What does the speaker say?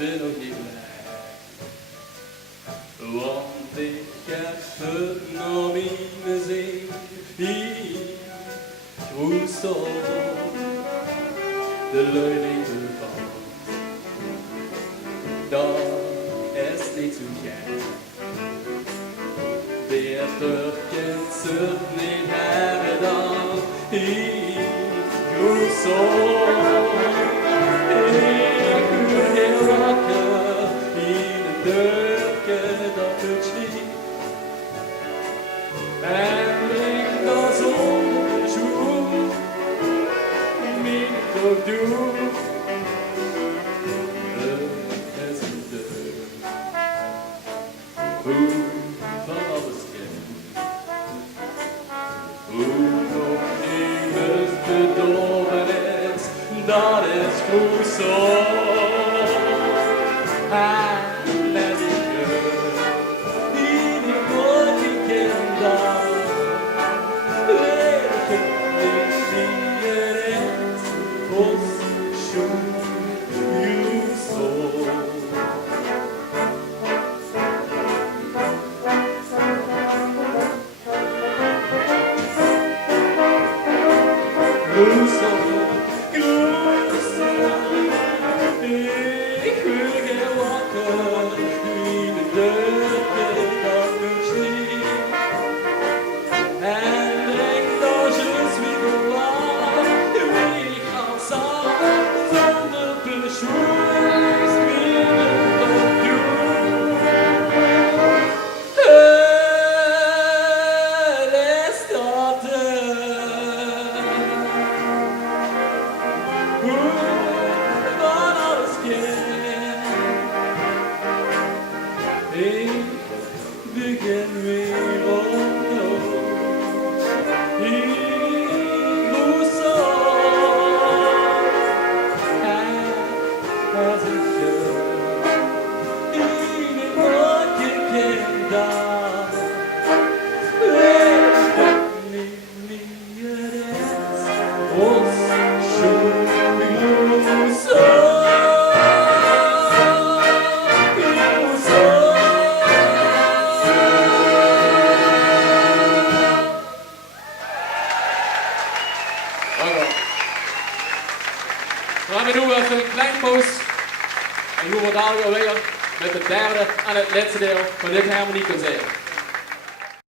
ben nog niet blij. Want ik heb het nog niet gezien. Ik moest op de leuning ervan. Dat is niet zo gek. Beter kent ze het niet hebben dan ik moest op. Ik word heel wakker in een deurtje dat het schiet. En ik dan zonder zoek, niet toch doe. Het is een deur, hoe van alles kent. Hoe nog niemand bedorven is, dat is goed zo. Met die deur, die ik nooit gekend had. Weet ik niet wie het is, was schon you so. Ik wil geen wakker in de deur dat nu schiet. En denk dat je zwiebel laat, wie ik als al zonder pensioen is meer dan doen. Het is dat van alles kent. Ik begin weer opnieuw. Ik moest zo. Als ik je in een woordje ken dan, weet ik niet wie het is. Was schon you so. We gaan nu even een klein post en hoe we dadelijk alweer met het derde en het laatste deel van dit harmoniek kunnen zeggen.